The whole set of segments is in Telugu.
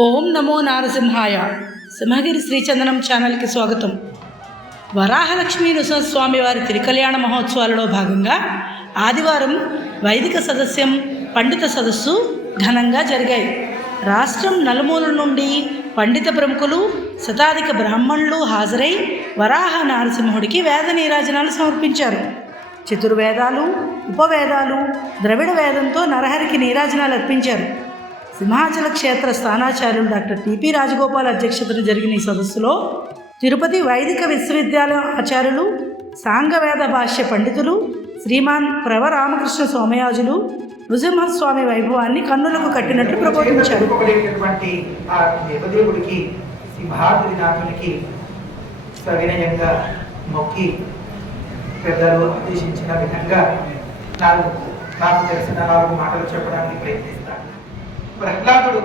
ఓం నమో నారసింహాయ. సింహగిరి శ్రీచందనం ఛానల్కి స్వాగతం. వరాహలక్ష్మీ నృసింహస్వామి వారి తిరుకల్యాణ మహోత్సవాలలో భాగంగా ఆదివారం వైదిక సదస్యం పండిత సదస్సు ఘనంగా జరిగాయి. రాష్ట్రం నలుమూల నుండి పండిత ప్రముఖులు శతాధిక బ్రాహ్మణులు హాజరై వరాహ నారసింహుడికి వేద నీరాజనాలు సమర్పించారు. చతుర్వేదాలు ఉపవేదాలు ద్రవిడ వేదంతో నరహరికి నీరాజనాలు అర్పించారు. సింహాచల క్షేత్ర స్థానాచార్యులు డాక్టర్ టిపి రాజగోపాల్ అధ్యక్షతన జరిగిన ఈ సదస్సులో తిరుపతి వైదిక విశ్వవిద్యాలయం ఆచార్యులు సాంగవేద భాష్య పండితులు శ్రీమాన్ ప్రవరామకృష్ణ సోమయాజులు నృసింహస్వామి వైభవాన్ని కన్నులకు కట్టినట్లు ప్రబోధించారు. దేవదేవుడికి సింహాద్రినాథునికి సవినయంగా మొక్కి పెద్దలు ఆదేశించిన విధంగా నాలుగు నాకు తెలిసిన నాలుగు మాటలు చెప్పడానికి ప్రయత్నిస్తాను. ప్రహ్లాదుడు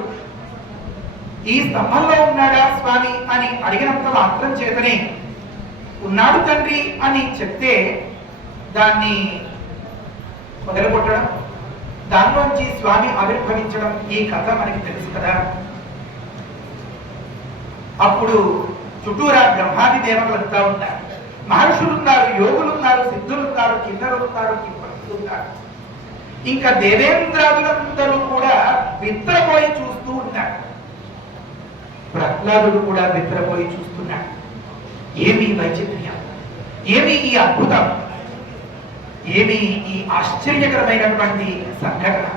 ఈ స్తంభంలో ఉన్నాడా స్వామి? అని అడిగినంత మాత్రం చేతనే ఉన్నాడు తండ్రి అని చెప్తే దాన్ని మొదలుకొట్టడం దానిలోంచి స్వామి ఆవిర్భవించడం ఈ కథ మనకి తెలుసు కదా. అప్పుడు చుట్టూరా బ్రహ్మాది దేవతలంతా ఉన్నారు. మహర్షులు ఉన్నారు యోగులు ఉన్నారు సిద్ధులు ఉన్నారు కిన్నరులు ఉన్నారు ఉన్నారు ఇంకా దేవేంద్రాదులందరూ కూడా విత్రపోయి చూస్తూ ఉన్నారు ప్రహ్లాదుడు కూడా నిద్రపోయి చూస్తున్నాడు. ఏమి వైచిత్ర్యం ఏమి ఈ అద్భుతం ఏమి ఈ ఆశ్చర్యకరమైనటువంటి సంఘటన.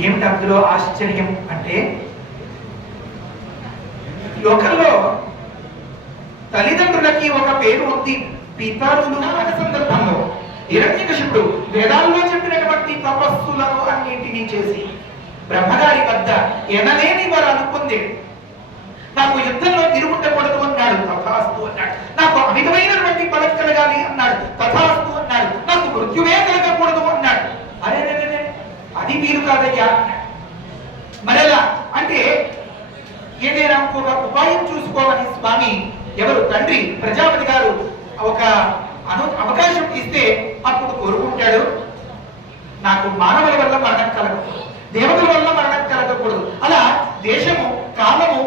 ఏమిటి అందులో ఆశ్చర్యం అంటే లోకంలో తల్లిదండ్రులకి ఒక పేరు ఉంది పితరులు అనే సందర్భంలో. హిరణ్యకశిపుడు వేదాల్లో చెప్పినటువంటి తపస్సులను అన్నింటినీ చేసి బ్రహ్మగారి వద్ద ఎనలేని వారు అనుకుందే నాకు యుద్ధంలో తిరుగుండకూడదు అన్నాడు తథాస్తు అన్నాడు. నాకు అమితమైనటువంటి బలం కలగాలి అన్నాడు తథాస్తు అన్నాడు. నాకు మృత్యువే కలగకూడదు అన్నాడు. అరే అది మీరు కాదయ్యా మరలా మరెలా అంటే ఏదైనా ఒక ఉపాయం చూసుకోవాలని స్వామి. ఎవరు? తండ్రి ప్రజాపతి గారు ఒక అను అవకాశం ఇస్తే అప్పుడు కోరుకుంటాడు. నాకు మానవుల వల్ల మరణం కలగకూడదు. దేవతల వల్ల మరణం కలగకూడదు. అలా దేశము కాలము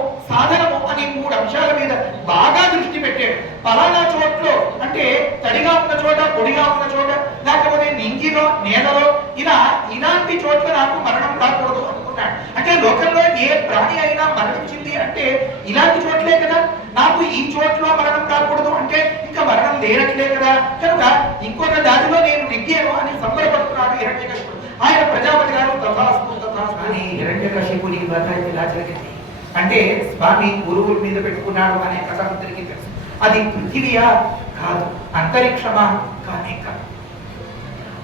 పలానా చోట్లో అంటే తడిగా ఉన్న చోట పొడిగా ఉన్న చోట లేకపోతే నింగిలో నేలలో ఇలా ఇలాంటి చోట్ల నాకు మరణం రాకూడదు అనుకున్నాడు. అంటే లోకంలో ఏ ప్రాణి అయినా మరణించింది అంటే ఇలాంటి చోట్లే కదా. నాకు ఈ చోట్ల మరణం రాకూడదు అంటే ఇంకా మరణం లేనట్లే కదా. కనుక ఇంకొక దారిలో నేను నెగ్గాను అని సంబరపడుతున్నాడు హిరణ్యకశిపుడు. ఆయన ప్రజాపతి గారు తథాస్తు తథాస్తు. అని హిరణ్యకశిపుని ఇలా జరిగింది. అంటే స్వామి గురువుల మీద పెట్టుకున్నాడు అనే కథ అందరికీ తెలుసు. అది పృథివియా కాదు అంతరిక్షమా కానే కాదు.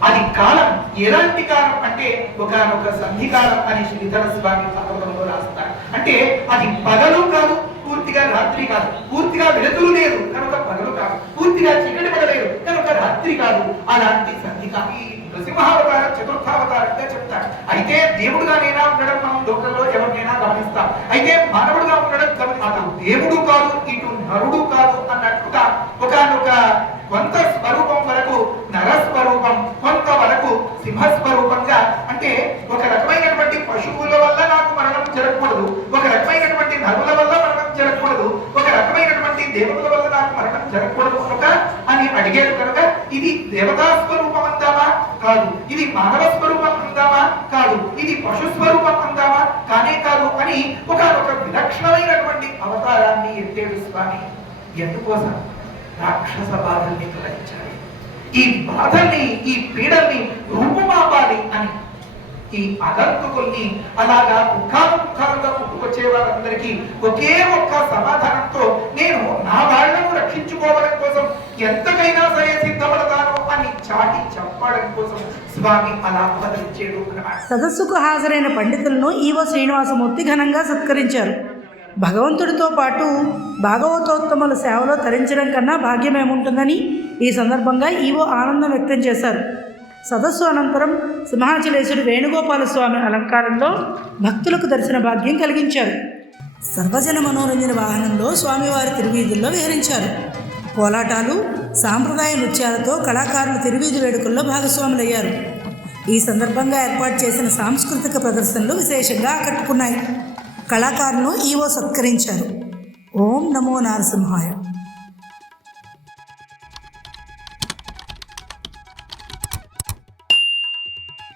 అది కాలం ఎలాంటి కాలం అంటే ఒకనొక సంధికాలం అని శ్రీధర స్వామి భాగవతంలో రాస్తారు. అంటే అది పగలు కాదు పూర్తిగా రాత్రి కాదు. పూర్తిగా వెలుతురు లేదు కనుక పగలు కాదు. పూర్తిగా చీకటి పడలేదు కనుక రాత్రి కాదు. అలాంటి సంధికాలం. ఈ నృసింహావతారం చతుర్థావతారంగా చెప్తారు. అయితే దేవుడుగానైనా ఉండడం మనం లోకంలో ఎవరినైనా గమనిస్తాం. అయితే మానవుడుగా ఉండడం గమని అతను దేవుడు కాదు ఇటు నరుడు కాదు అన్నట్టుగా ఒకనొక కొంత స్వరూపం వరకు నరస్వరూపం కొంత వరకు సింహస్వరూపంగా అంటే ఒక రకమైనటువంటి పశువుల వల్ల నాకు మరణం జరగకూడదు ఒక రకమైనటువంటి నరుల వల్ల మరణం జరగకూడదు ఒక రకమైనటువంటి దేవతల వల్ల నాకు మరణం జరగకూడదు కనుక అని అడిగాడు కనుక ఇది అందామా? కాదు. ఇది మానవ స్వరూపం అందామా? కాదు. ఇది పశు స్వరూపం అందామా? కానే కాదు అని ఒక ఒక విలక్షణమైనటువంటి అవతారాన్ని ఎత్తేడు స్వామి ఎందుకోసం రాక్షస బాధల్ని తొలగించాలి? ఈ బాధల్ని ఈ పీడల్ని రూపుమాపాలి అని ఈ అగంతుకుల్ని అలాగా ముఖాముఖాలుగా పుట్టుకొచ్చే వారందరికీ ఒకే ఒక్క సమాధానంతో నేను నా వాళ్ళను రక్షించుకోవడం కోసం ఎంతకైనా సరే సిద్ధపడ కోసం స్వామి అలా అవతరించాడు సదస్సుకు హాజరైన పండితులను ఈవో శ్రీనివాసమూర్తి ఘనంగా సత్కరించారు. భగవంతుడితో పాటు భాగవతోత్తముల సేవలో తరించడం కన్నా భాగ్యమేముంటుందని ఈ సందర్భంగా ఈవో ఆనందం వ్యక్తం చేశారు. సదస్సు అనంతరం సింహాచలేశుడు వేణుగోపాల స్వామి అలంకారంలో భక్తులకు దర్శన భాగ్యం కలిగించారు. సర్వజన మనోరంజన వాహనంలో స్వామివారి తిరువీధుల్లో విహరించారు. కోలాటాలు సాంప్రదాయ నృత్యాలతో కళాకారులు తిరువీధి వేడుకల్లో భాగస్వాములయ్యారు. ఈ సందర్భంగా ఏర్పాటు చేసిన సాంస్కృతిక ప్రదర్శనలు విశేషంగా ఆకట్టుకున్నాయి. కళాకారులను ఈవో సత్కరించారు. ఓం నమో నారసింహాయ.